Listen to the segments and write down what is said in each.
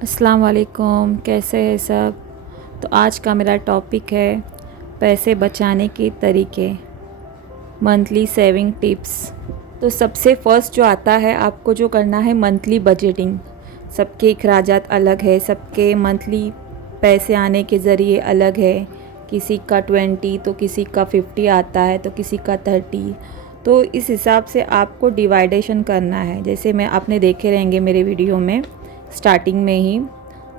अस्सलाम वालेकुम, कैसे हैं सब। तो आज का मेरा टॉपिक है पैसे बचाने के तरीके, मंथली सेविंग टिप्स। तो सबसे फर्स्ट जो आता है, आपको जो करना है मंथली बजटिंग। सबके अखराजात अलग है, सबके मंथली पैसे आने के ज़रिए अलग है। किसी का 20 तो किसी का 50 आता है, तो किसी का 30। तो इस हिसाब से आपको डिवाइडेशन करना है। जैसे मैं आपने देखे रहेंगे मेरे वीडियो में स्टार्टिंग में ही,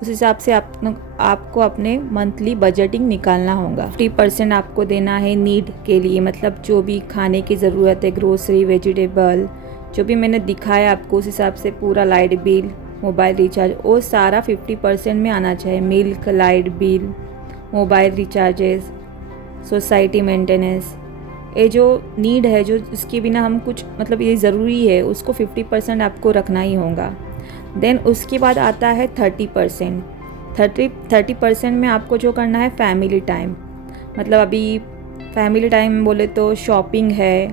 उस हिसाब से आपको अपने मंथली बजटिंग निकालना होगा। 50% आपको देना है नीड के लिए, मतलब जो भी खाने की ज़रूरत है, ग्रोसरी, वेजिटेबल, जो भी मैंने दिखाया आपको, उस हिसाब से पूरा लाइट बिल, मोबाइल रिचार्ज, वो सारा 50% में आना चाहिए। Milk, light bill, mobile recharges, society maintenance, ये जो नीड है, जो इसके बिना हम कुछ, मतलब ये ज़रूरी है, उसको 50% आपको रखना ही होगा। देन उसके बाद आता है 30%। 30% में आपको जो करना है फैमिली टाइम। मतलब अभी फैमिली टाइम बोले तो शॉपिंग है,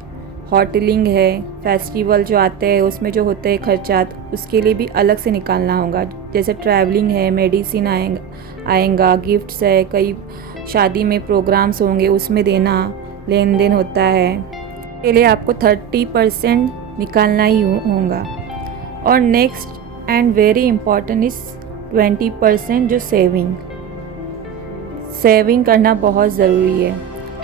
होटलिंग है, फेस्टिवल जो आते हैं उसमें जो होते हैं खर्चात, उसके लिए भी अलग से निकालना होगा। जैसे ट्रैवलिंग है, मेडिसिन आएगा, गिफ्ट्स है, कई शादी में प्रोग्राम्स होंगे, उसमें देना, लेन देन होता है, के लिए आपको 30% निकालना ही होगा। और next and very important is 20% जो सेविंग करना बहुत ज़रूरी है।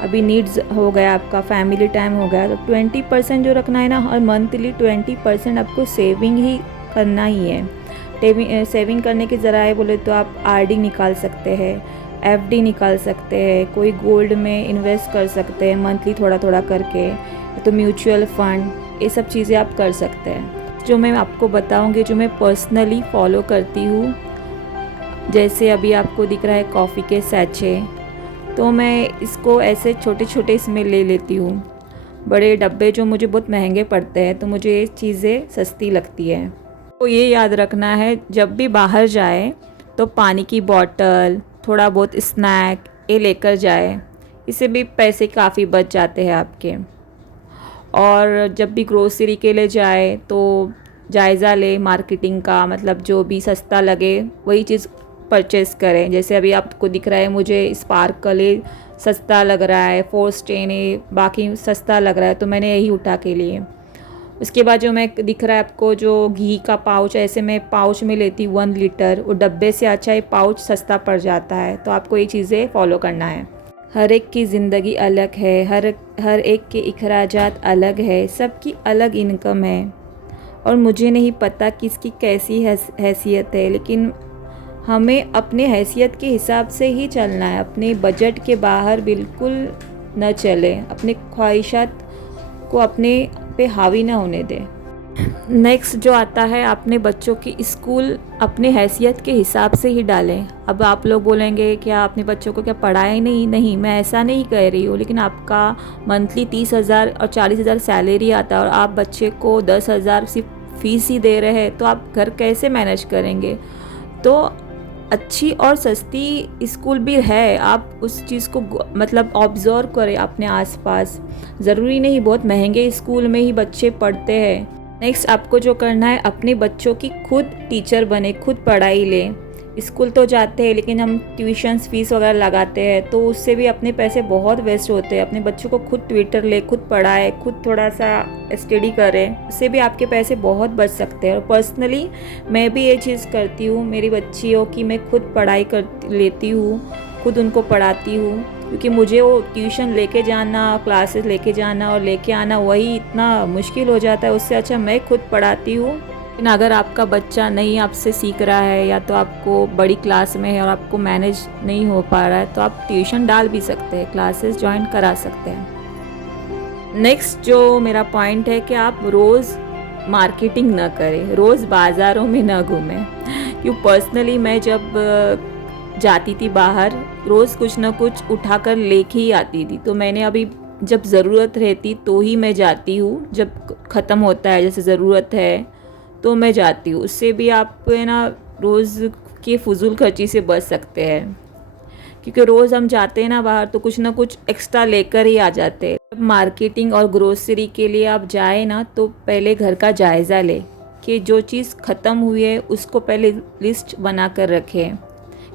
अभी नीड्स हो गया, आपका फैमिली टाइम हो गया, तो 20% जो रखना है ना, और मंथली 20% आपको सेविंग ही करना ही है। सेविंग करने के ज़राए बोले तो आप आरडी निकाल सकते हैं, एफडी निकाल सकते हैं, कोई गोल्ड में इन्वेस्ट कर सकते हैं मंथली थोड़ा थोड़ा करके, तो म्यूचुअल फंड, ये सब चीज़ें आप कर सकते हैं। जो मैं आपको बताऊंगी, जो मैं पर्सनली फॉलो करती हूँ, जैसे अभी आपको दिख रहा है कॉफ़ी के सैचे, तो मैं इसको ऐसे छोटे छोटे इसमें ले लेती हूँ। बड़े डब्बे जो मुझे बहुत महंगे पड़ते हैं, तो मुझे ये चीज़ें सस्ती लगती है। तो ये याद रखना है, जब भी बाहर जाए तो पानी की बॉटल, थोड़ा बहुत स्नैक ये लेकर जाए, इससे भी पैसे काफ़ी बच जाते हैं आपके। और जब भी ग्रोसरी के लिए जाए तो जायज़ा ले मार्केटिंग का, मतलब जो भी सस्ता लगे वही चीज़ परचेज़ करें। जैसे अभी आपको दिख रहा है मुझे स्पार्कल सस्ता लग रहा है, फोर्स्टेन बाकी सस्ता लग रहा है, तो मैंने यही उठा के लिए। उसके बाद जो मैं दिख रहा है आपको, जो घी का पाउच, ऐसे मैं पाउच में लेती 1 लीटर, वो डब्बे से अच्छा ये पाउच सस्ता पड़ जाता है। तो आपको ये चीज़ें फॉलो करना है। हर एक की ज़िंदगी अलग है, हर एक के अखराजात अलग है, सबकी अलग इनकम है, और मुझे नहीं पता किसकी कैसी हैसियत है, लेकिन हमें अपने हैसियत के हिसाब से ही चलना है। अपने बजट के बाहर बिल्कुल न चले, अपने ख्वाहिशात को अपने पे हावी ना होने दें। नेक्स्ट जो आता है, अपने बच्चों की स्कूल अपने हैसियत के हिसाब से ही डालें। अब आप लोग बोलेंगे क्या अपने बच्चों को क्या पढ़ाया ही नहीं, मैं ऐसा नहीं कह रही हूँ, लेकिन आपका मंथली 30,000 और 40,000 सैलरी आता है, और आप बच्चे को 10,000 सिर्फ फीस ही दे रहे हैं, तो आप घर कैसे मैनेज करेंगे। तो अच्छी और सस्ती स्कूल भी है, आप उस चीज़ को मतलब ऑब्ज़र्व करें अपने आसपास। ज़रूरी नहीं बहुत महंगे स्कूल में ही बच्चे पढ़ते हैं। नेक्स्ट आपको जो करना है, अपने बच्चों की खुद टीचर बने, खुद पढ़ाई लें। स्कूल तो जाते हैं, लेकिन हम ट्यूशन्स फीस वगैरह लगाते हैं, तो उससे भी अपने पैसे बहुत वेस्ट होते हैं। अपने बच्चों को खुद ट्विटर ले, खुद पढ़ाए, खुद थोड़ा सा स्टडी करें, उससे भी आपके पैसे बहुत बच सकते हैं। और पर्सनली मैं भी ये चीज़ करती हूँ, मेरी बच्चियों की मैं खुद पढ़ाई कर लेती हूँ, खुद उनको पढ़ाती हूँ, क्योंकि मुझे वो ट्यूशन लेके जाना, क्लासेस लेके जाना और लेके आना, वही इतना मुश्किल हो जाता है। उससे अच्छा मैं खुद पढ़ाती हूँ। लेकिन अगर आपका बच्चा नहीं आपसे सीख रहा है, या तो आपको बड़ी क्लास में है और आपको मैनेज नहीं हो पा रहा है, तो आप ट्यूशन डाल भी सकते हैं, क्लासेस ज्वाइन करा सकते हैं। नेक्स्ट जो मेरा पॉइंट है कि आप रोज़ मार्केटिंग ना करें, रोज़ बाज़ारों में ना घूमें। क्यों, पर्सनली मैं जब जाती थी बाहर, रोज़ कुछ ना कुछ उठा कर लेके ही आती थी। तो मैंने अभी जब ज़रूरत रहती तो ही मैं जाती हूँ, जब ख़त्म होता है, जैसे ज़रूरत है तो मैं जाती हूँ। उससे भी आप है ना रोज़ की फजूल खर्ची से बच सकते हैं, क्योंकि रोज़ हम जाते हैं ना बाहर, तो कुछ ना कुछ एक्स्ट्रा लेकर ही आ जाते हैं। मार्केटिंग और ग्रोसरी के लिए आप जाए ना, तो पहले घर का जायज़ा लें कि जो चीज़ ख़त्म हुई है उसको पहले लिस्ट बना कर रखें,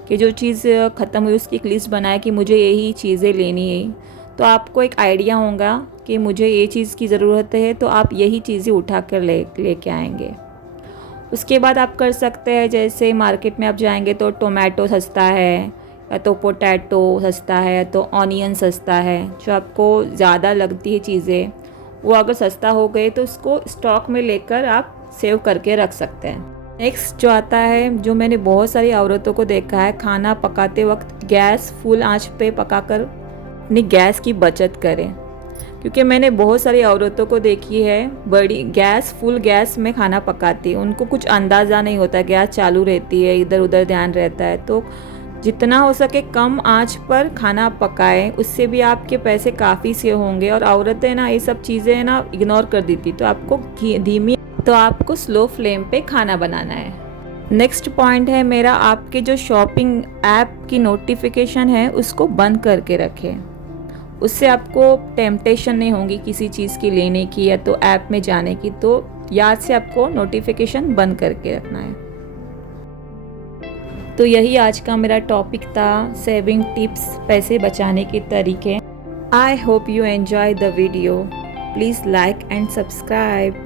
कि जो चीज़ ख़त्म हुई उसकी एक लिस्ट बनाए कि मुझे यही चीज़ें लेनी है। तो आपको एक आइडिया होगा कि मुझे ये चीज़ की ज़रूरत है, तो आप यही चीज़ें उठा कर लेके आएंगे। उसके बाद आप कर सकते हैं, जैसे मार्केट में आप जाएंगे तो टोमेटो सस्ता है, या तो पोटैटो सस्ता है, या तो ऑनियन सस्ता है। जो आपको ज़्यादा लगती है चीज़ें, वो अगर सस्ता हो गए तो उसको स्टॉक में लेकर आप सेव करके रख सकते हैं। नेक्स्ट जो आता है, जो मैंने बहुत सारी औरतों को देखा है, खाना पकाते वक्त गैस फुल आंच पे पकाकर अपनी गैस की बचत करें। क्योंकि मैंने बहुत सारी औरतों को देखी है, बड़ी फुल गैस में खाना पकाती है, उनको कुछ अंदाज़ा नहीं होता, गैस चालू रहती है, इधर उधर ध्यान रहता है। तो जितना हो सके कम आंच पर खाना पकाएं, उससे भी आपके पैसे काफ़ी सेव होंगे। और औरतें ना ये सब चीज़ें ना इग्नोर कर देती, तो आपको स्लो फ्लेम पे खाना बनाना है। नेक्स्ट पॉइंट है मेरा, आपके जो शॉपिंग ऐप की नोटिफिकेशन है उसको बंद करके रखें। उससे आपको टेम्पटेशन नहीं होगी किसी चीज़ की लेने की या तो ऐप में जाने की। तो याद से आपको नोटिफिकेशन बंद करके रखना है। तो यही आज का मेरा टॉपिक था, सेविंग टिप्स, पैसे बचाने के तरीके। I hope you enjoy the video. Please like and subscribe.